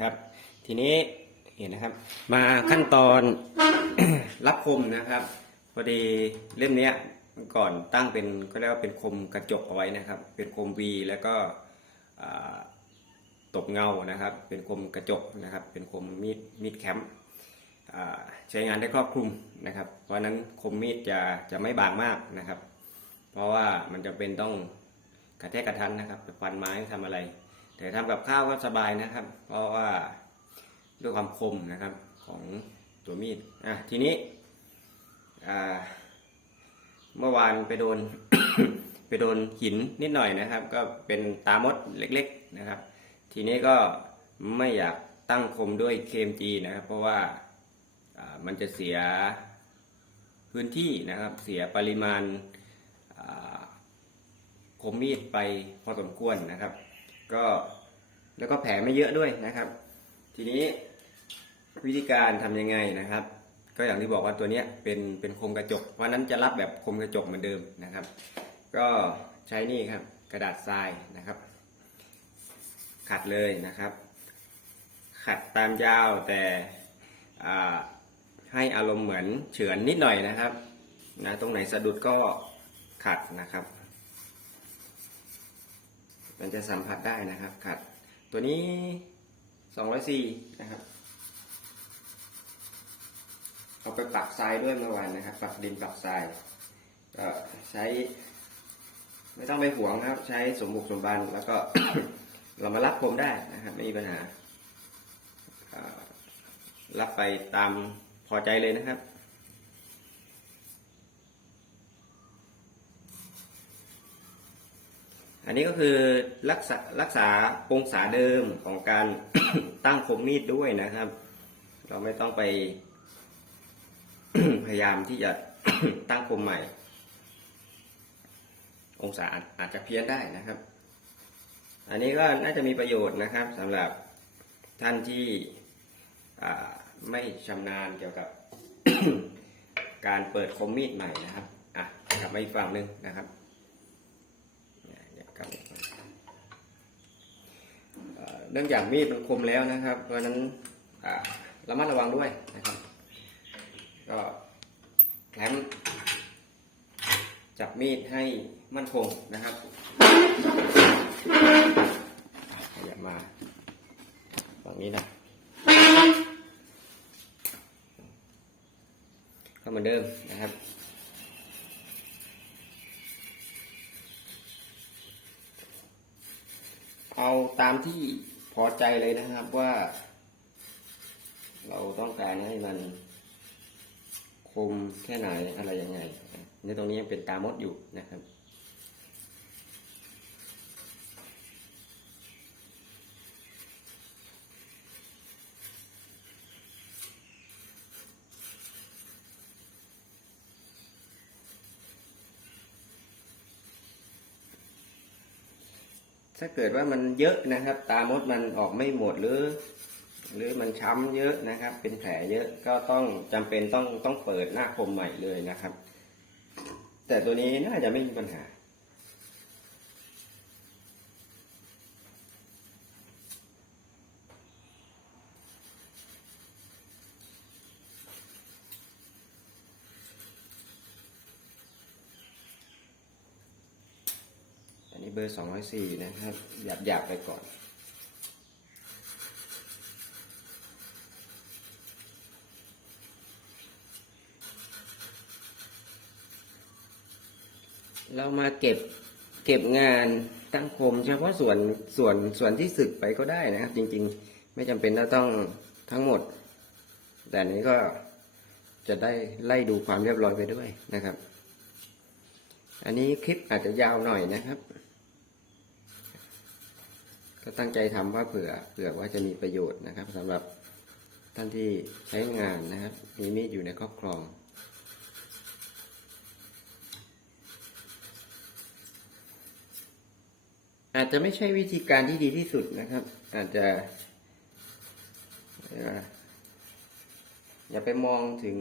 ครับ ทีนี้เห็นนะครับ มาขั้นตอนรับคมนะครับพอดีเล่มเนี้ยก่อนตั้งเป็นก็เรียกว่าเป็นคมกระจกเอาไว้นะครับ เป็นคม V แล้วก็ตบเงานะครับ เป็นคมกระจกนะครับ เป็นคมมีดมีดแคมป์ใช้งานได้ครอบคลุมนะครับ เพราะนั้นคมมีดจะจะไม่บางมากนะครับ เพราะว่ามันจะเป็นต้องกระแทกกระทันนะครับฟันไม้ทำอะไร แต่ทำกับข้าวก็สบายนะครับ เพราะว่าด้วยความคมนะครับของตัวมีดอะทีนี้เมื่อวานไปโดนไปโดนหินนิดหน่อยนะครับ ก็เป็นตามดเล็กๆนะครับ ทีนี้ก็ไม่อยากตั้งคมด้วย KMG นะครับ เพราะว่ามันจะเสียพื้นที่นะครับ เสียปริมาณคมมีดไปพอสมควรนะครับ ก็แล้วก็แผลไม่เยอะด้วยนะครับ ทีนี้วิธีการทำยังไงนะครับ ก็อย่างที่บอกว่าตัวนี้เป็นเป็นคมกระจก เพราะนั้นจะรับแบบคมกระจกเหมือนเดิมนะครับ ก็ใช้นี่ครับกระดาษทรายนะครับ ขัดเลยนะครับ ขัดตามยาวแต่อ่าให้อารมณ์เหมือนเฉือนนิดหน่อยนะครับนะตรงไหนสะดุดก็ขัดนะครับ มันจะสัมผัสได้นะครับขัด ตัวนี้204นะครับ เอาไปปักทรายด้วยเมื่อวานนะครับ ปักดินปักทรายก็ใช้ ไม่ต้องไปห่วงครับ ใช้สมบุกสมบันแล้วก็เรามารับผมได้นะครับไม่มีปัญหารับไปตามพอใจเลยนะครับ อันนี้ก็คือรักษารักษาองศาเดิมของการตั้งคมมีดด้วยนะครับ เราไม่ต้องไปพยายามที่จะตั้งคมใหม่ องศาอาจจะเพี้ยนได้นะครับ อันนี้ก็น่าจะมีประโยชน์นะครับสำหรับท่านที่ไม่ชำนาญเกี่ยวกับการเปิดคมมีดใหม่นะครับ อะกลับมาอีกฝั่งหนึ่งนะครับ เนี่ยครับ เอ่อเนื่องจากมีดมันคมแล้วนะครับ เพราะฉะนั้นระมัดระวังด้วยนะครับ ก็แคมจับมีดให้มั่นคงนะครับขยับมาฝั่งนี้นะก็เหมือนเดิมนะครับเอาตามที่ พอใจเลยนะครับว่า เราต้องการให้มันคมแค่ไหนอะไรยังไงในตรงนี้ยังเป็นตามดอยู่นะครับ ถ้าเกิดว่ามันเยอะนะครับ ตามดมันออกไม่หมดหรือ หรือมันช้ำเยอะนะครับ เป็นแผลเยอะก็ต้องจำเป็นต้องต้องเปิดหน้าคมใหม่เลยนะครับ แต่ตัวนี้น่าจะไม่มีปัญหา เบอันนี้เบอร์204นะครับหยาบหยาบๆไปก่อน เรามาเก็บเก็บงานตั้งคมเฉพาะส่วนส่วนส่วนที่สึกไปก็ได้นะครับ จริงๆ ไม่จำเป็นต้องทั้งหมด แต่อันนี้ก็จะได้ไล่ดูความเรียบร้อยไปด้วยนะครับ อันนี้คลิปอาจจะยาวหน่อยนะครับ ก็ตั้งใจทำว่าเผื่อเผื่อว่าจะมีประโยชน์นะครับสำหรับท่านที่ใช้งานนะครับ มีมีดอยู่ในครอบครองอาจจะไม่ใช่วิธีการที่ดีที่สุดนะครับ อาจจะ อย่าไปมองถึง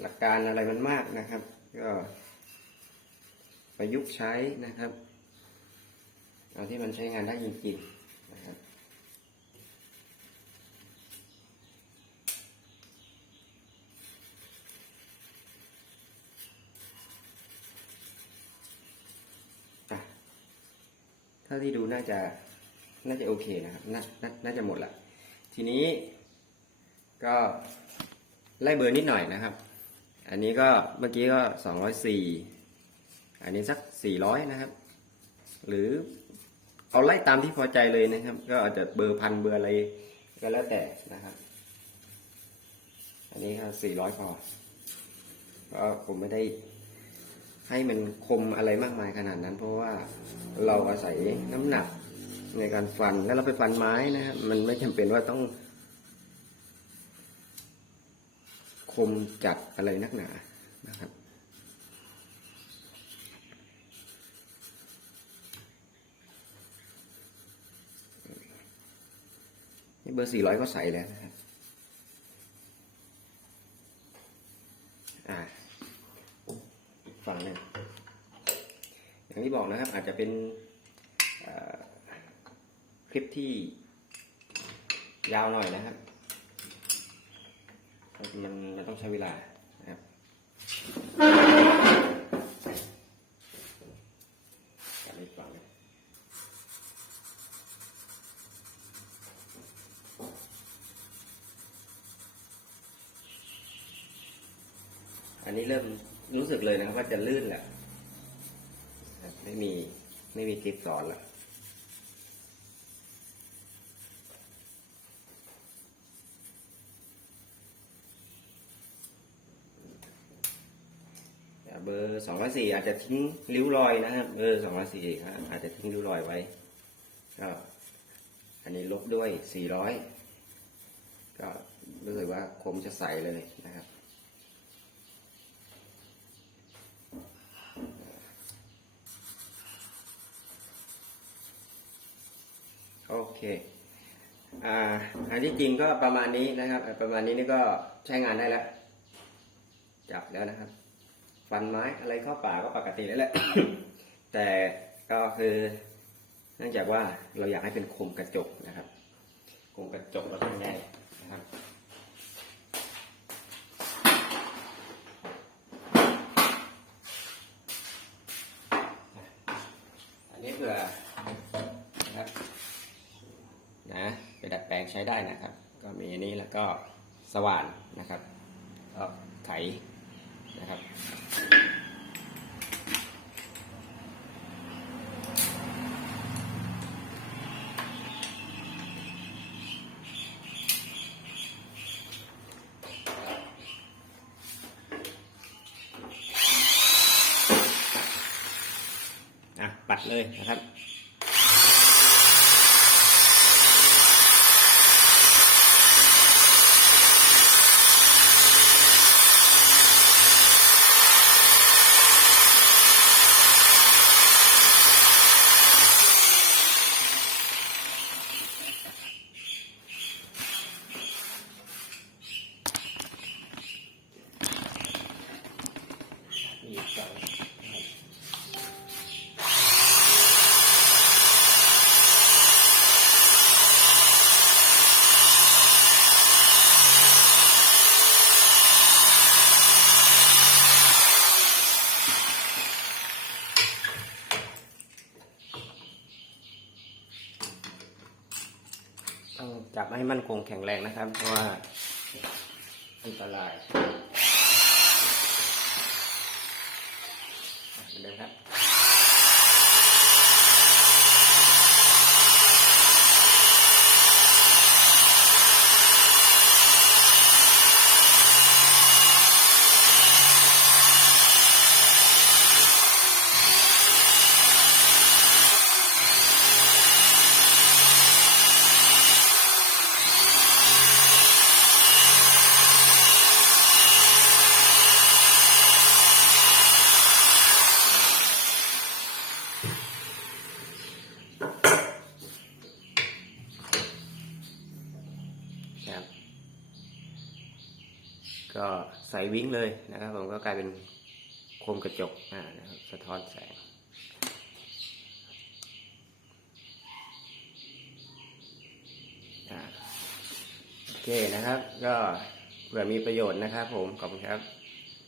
หลักการอะไรมันมากนะครับ ก็ประยุกต์ใช้นะครับ เอาที่มันใช้งานได้จริงๆนะครับอะเท่าที่ดูน่าจะน่าจะโอเคนะครับนนน่าจะหมดละทีนี้ก็ไล่เบอร์นิดหน่อยนะครับ อันนี้ก็เมื่อกี้ก็สองร้อยสี่อันนี้สักสี่ร้อยนะครับ หรือ เอาไล่ตามที่พอใจเลยนะครับ ก็อาจจะเบอร์พันเบอร์อะไรก็แล้วแต่นะครับ อันนี้ก็สี่ร้อยพอก็ผมไม่ได้ให้มันคมอะไรมากมายขนาดนั้น เพราะว่าเราอาศัยน้ำหนักในการฟันแล้วเราไปฟันไม้นะครับมันไม่จำเป็นว่าต้อง คมจัดอะไรนักหนานะครับ นี่เบอร์สี่ร้อยก็ใส่แล้วนะครับอ่าฝั่งนึงอย่างที่บอกนะครับอาจจะเป็นคลิปที่ยาวหน่อยนะครับ มันมันต้องใช้เวลานะครับไปอีกฝั่งหนึ่งอั นี้เริ่มรู้สึกเลยนะครับ ว่าจะลื่นแหละไม่มีไม่มีคลิปสอนแล้วเบอร์สองร้อยสี่อาจจะทิ้งริ้วรอยนะครับเบอร์สองร้อยสี่อาจจะทิ้งริ้วรอยไว้ก็อันนี้ลบด้วยสี่ร้อยก็รู้สึกว่าคมจะใสเลยนะครับ โอเคอ่าอันที่จริงก็ประมาณนี้นะครับ ประมาณนี้นี่ก็ใช้งานได้แล้ว จับแล้วนะครับฟันไม้อะไรเข้าป่าก็ปกติแล้วแหละ แต่ก็คือเนื่องจากว่าเราอยากให้เป็นโคมกระจกนะครับโคมกระจกแล้วก็ง่ายนะครับ อันนี้เผื่อนะครับ นะไปดัดแปลง ใช้ได้นะครับ ก็มีอันนี้แล้วก็สว่านนะครับก็ไขนะครับอะปัดเลยนะครับ จับให้มั่นคงแข็งแรงนะครับ เพราะว่าอันตรายเหมือนเดิมครับ ก็ใส่วิ่งเลยนะครับ ผมก็กลายเป็นโคมกระจกอ่นะครับสะท้อนแสงโอเคนะครับ ก็เผื่อมีประโยชน์นะครับผม ขอบคุณครับ